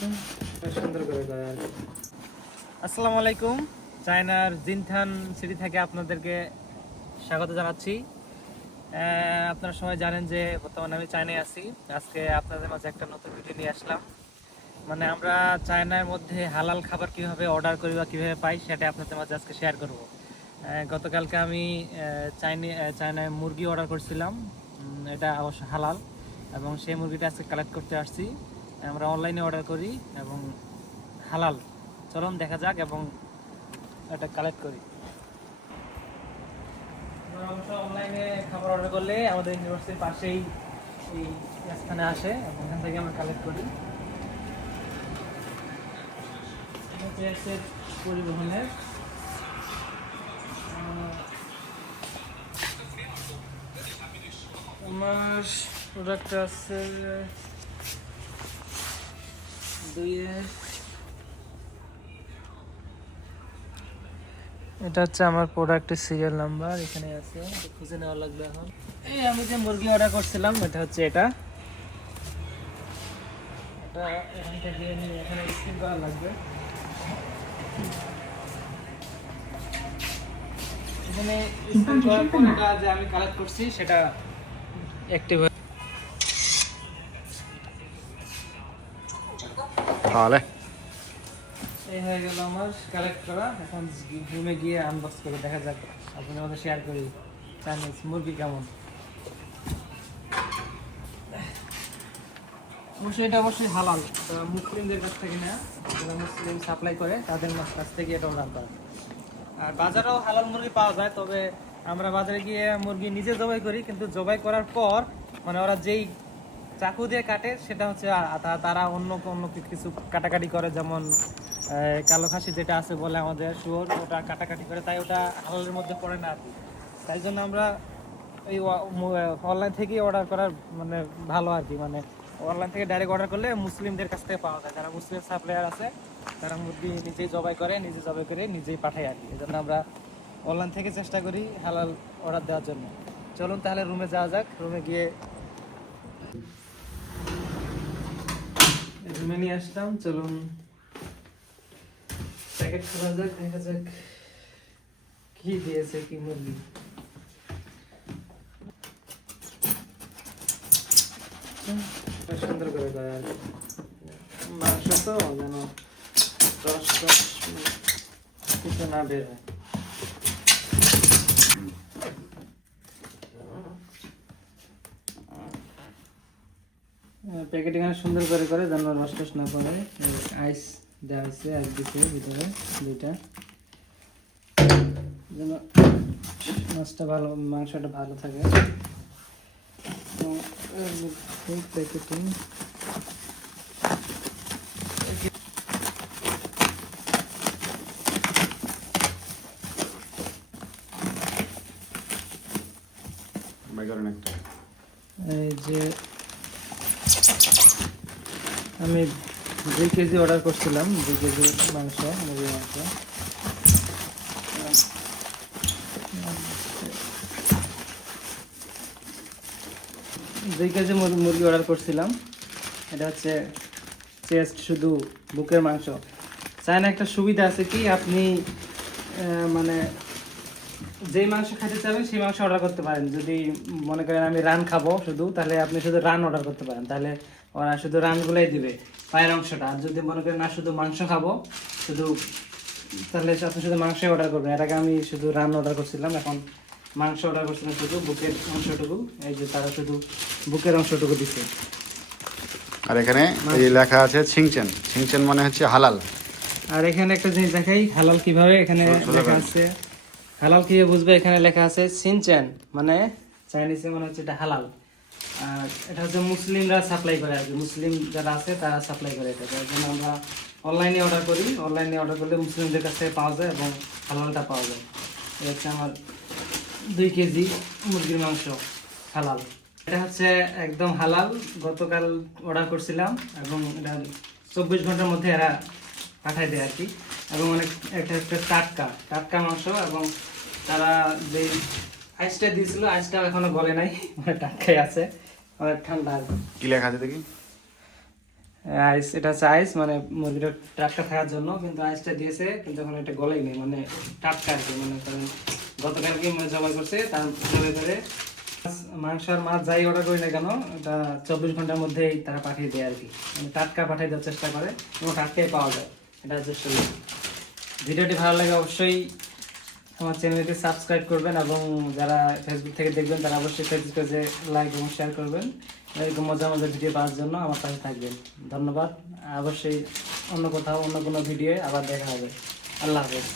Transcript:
সুন্দর করে দেয় আর কি। আসসালামু আলাইকুম, চায়নার জিনথান সিটি থেকে আপনাদেরকে স্বাগত জানাচ্ছি। আপনারা সবাই জানেন যে বর্তমানে আমি চায়নায় আছি। আজকে আপনাদের মাঝে একটা নতুন ভিডিও নিয়ে আসলাম। মানে আমরা চায়নার মধ্যে হালাল খাবার কিভাবে অর্ডার করি বা কীভাবে পাই সেটা আপনাদের মাঝে আজকে শেয়ার করব। গতকালকে আমি চায়নায় মুরগি অর্ডার করছিলাম, এটা অবশ্য হালাল, এবং সেই মুরগিটা আজকে কালেক্ট করতে আসছি। আমরা অনলাইনে অর্ডার করি এবং হালাল। চলুন দেখা যাক এবং এটা কালেক্ট করি। অবশ্য অনলাইনে খাবার অর্ডার করলে আমাদের ইউনিভার্সিটির পাশেই এই স্থানে আসে এবং এখান থেকে আমরা কালেক্ট করি। পরিবহনের আমার প্রোডাক্ট আছে এটা হচ্ছে আমার প্রোডাক্টের সিরিয়াল নাম্বার, এখানে আছে, খুঁজে নেওয়া লাগবে এখন। এই আমি যে মুরগি অর্ডার করছিলাম এটা হচ্ছে এটা এখান থেকে নিয়ে এখানে স্ক্রিন করা লাগবে। এখানে স্ক্রিন করার পর এটা যে আমি কালেক্ট করছি সেটা অ্যাক্টিভ হয়ে এই হয়ে গেল আমার কালেক্ট করা। এখন রুমে গিয়ে আনবক্স করে দেখা যাক, আপনাদের মধ্যে শেয়ার করি চাইনিজ মুরগি কেমন। অবশ্যই এটা অবশ্যই হালাল, মুসলিমদের কাছ থেকে না, যারা মুসলিম সাপ্লাই করে তাদের কাছ থেকে এটা অর্ডার করা। আর বাজারেও হালাল মুরগি পাওয়া যায়, তবে আমরা বাজারে গিয়ে মুরগি নিজে জবাই করি, কিন্তু জবাই করার পর মানে ওরা যেই চাকু দিয়ে কাটে সেটা হচ্ছে তারা অন্য অন্য কিছু কাটাকাটি করে, যেমন কালো খাসি যেটা আছে বলে আমাদের শুয়োর, ওটা কাটাকাটি করে, তাই ওটা হালালের মধ্যে পড়ে না আর কি। তাই জন্য আমরা এই অনলাইন থেকেই অর্ডার করার মানে ভালো আর কি। মানে অনলাইন থেকে ডাইরেক্ট অর্ডার করলে মুসলিমদের কাছ থেকে পাওয়া যায়, যারা মুসলিম সাপ্লায়ার আছে তারা মুরগি নিজেই জবাই করে নিজেই পাঠায় আর কি। এই জন্য আমরা অনলাইন থেকে চেষ্টা করি হালাল অর্ডার দেওয়ার জন্য। চলুন তাহলে রুমে যাওয়া যাক, রুমে গিয়ে রুমে নিয়ে আসলাম। চলুন প্যাকেট খোলা যাক, দেখা যাক কি দিয়েছে কি মুরগি। সুন্দর করে দেয় আর কি, মাংস তো যেন রস কিছু না বের হয়। প্যাকেট এখানে সুন্দর করে করে যেন রস টস না পড়ে। আইস দেওয়া হয়েছে, আইস দিচ্ছে ভিতরে দুইটা, যেন মাছটা ভালো, মাংসটা ভালো থাকে। প্যাকেটিং এই যে আমি 2 কেজি অর্ডার করছিলাম, 2 কেজি মাংস, মুরগির মাংস। 2 কেজি মুরগি অর্ডার করছিলাম। এটা হচ্ছে চেস্ট, শুধু বুকের মাংস। চায়না একটা সুবিধা আছে কি, আপনি মানে যেই মাংস খেতে চাবেন সেই মাংস অর্ডার করতে পারেন। যদি মনে করেন আমি রান খাবো শুধু, তাহলে আপনি শুধু রান অর্ডার করতে পারেন, তাহলে ওরা শুধু রানগুলোই দিবে, পায়ের অংশটা। আর যদি মনে করেন না শুধু মাংস খাবো শুধু, তাহলে আপনি শুধু মাংসই অর্ডার করবেন। এর আগে আমি শুধু রান অর্ডার করছিলাম, এখন মাংস অর্ডার করছিলাম, শুধু বুকের অংশটুকু। এই যে তারা শুধু বুকের অংশটুকু দিচ্ছে। আর এখানে এই লেখা আছে ছিংচেন, ছিংচেন মানে হচ্ছে হালাল। আর এখানে একটা জিনিস দেখাই হালাল কিভাবে, এখানে লেখা আছে হালাল কিভাবে বুঝবে, এখানে লেখা আছে সিনচেন, মানে চাইনিজে মানে হচ্ছে এটা হালাল। আর এটা হচ্ছে মুসলিমরা সাপ্লাই করে আর কি, মুসলিম যারা আছে তারা সাপ্লাই করে এটা। যার জন্য আমরা অনলাইনে অর্ডার করি, অনলাইনে অর্ডার করলে মুসলিমদের কাছ থেকে পাওয়া যায় এবং হালালটা পাওয়া যায়। এটা হচ্ছে আমার 2 কেজি মুরগির মাংস হালাল। এটা হচ্ছে একদম হালাল, গতকাল অর্ডার করছিলাম এবং এটা 24 ঘন্টার মধ্যে এরা পাঠাই দেয় আর কি। এবং অনেক একটা টাটকা মাংস, এবং তারা যে আইসটা দিয়েছিল আইসটাও এখনো গলে নাই, মানে টাটকাই আছে, অনেক ঠান্ডা আর কি। কি লেখা আছে দেখি? আইস, এটা হচ্ছে আইস, মানে মুরগিটা টাটকা থাকার জন্য, কিন্তু আইসটা দিয়েছে কিন্তু এখন এটা গলেই নেই, মানে টাটকা আর কি, মনে করেন গতকালকে মানে জবাই করছে, তার জবাই করে মাংস আর মাছ যাই অর্ডার করি না কেন, এটা 24 ঘন্টার মধ্যেই তারা পাঠিয়ে দেয় আর কি, মানে টাটকা পাঠিয়ে দেওয়ার চেষ্টা করে এবং টাটকাই পাওয়া যায়, এটা হচ্ছে সুবিধা। ভিডিওটি ভালো লাগে অবশ্যই আমার চ্যানেলটি সাবস্ক্রাইব করবেন, এবং যারা ফেসবুক থেকে দেখবেন তারা অবশ্যই ফেসবুক পেজে লাইক এবং শেয়ার করবেন। এরকম মজা মজা ভিডিও পাওয়ার জন্য আমার পাশে থাকবেন। ধন্যবাদ। অবশ্যই অন্য কোথাও অন্য কোনো ভিডিও আবার দেখা হবে। আল্লাহ হাফেজ।